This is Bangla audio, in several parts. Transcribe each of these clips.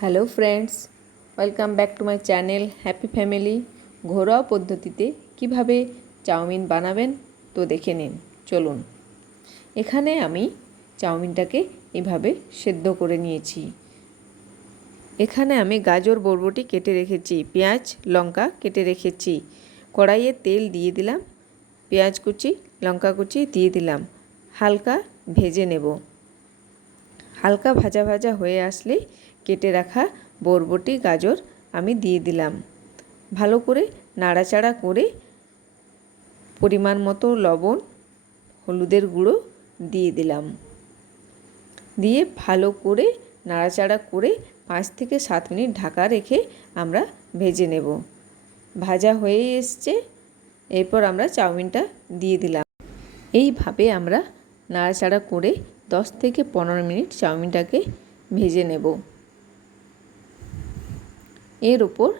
Hello friends, welcome back to my channel happy family. ঘরোয়া পদ্ধতিতে কিভাবে চাউমিন বানাবেন তো দেখে নিন। চলুন, এখানে আমি চাউমিনটাকে এভাবে সেদ্ধ করে নিয়েছি। এখানে আমি গাজর বরবটি কেটে রেখেছি, পেঁয়াজ লঙ্কা কেটে রেখেছি। কড়াইয়ে তেল দিয়ে দিলাম, পেঁয়াজ কুচি লঙ্কা কুচি দিয়ে দিলাম, হালকা ভেজে নেব। হালকা ভাজা ভাজা হয়ে আসলে কেটে রাখা বরবটি গাজর আমি দিয়ে দিলাম। ভালো করে নাড়াচাড়া করে পরিমাণ মতো লবণ হলুদের গুঁড়ো দিয়ে দিলাম। দিয়ে ভালো করে নাড়াচাড়া করে 5 থেকে 7 মিনিট ঢাকা রেখে আমরা ভেজে নেব। ভাজা হয়ে এসছে, এরপর আমরা চাউমিনটা দিয়ে দিলাম। এইভাবে আমরা নাড়াচাড়া করে 10 থেকে 15 মিনিট চাউমিনটাকে ভেজে নেব। এর উপর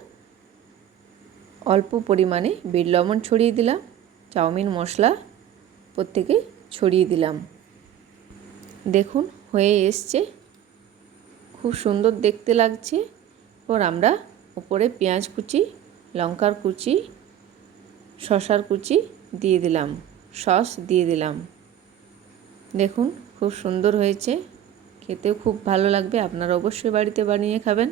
অল্প পরিমাণে বিট লবণ ছড়িয়ে দিলাম, চাউমিন মশলা প্রত্যেকে ছড়িয়ে দিলাম। দেখুন হয়ে এসছে, খুব সুন্দর দেখতে লাগছে। এরপর আমরা উপরে পেঁয়াজ কুচি লঙ্কার কুচি শসার কুচি দিয়ে দিলাম, সস দিয়ে দিলাম। দেখুন খুব সুন্দর হয়েছে, খেতেও খুব ভালো লাগবে। আপনারা অবশ্যই বাড়িতে বানিয়ে খাবেন।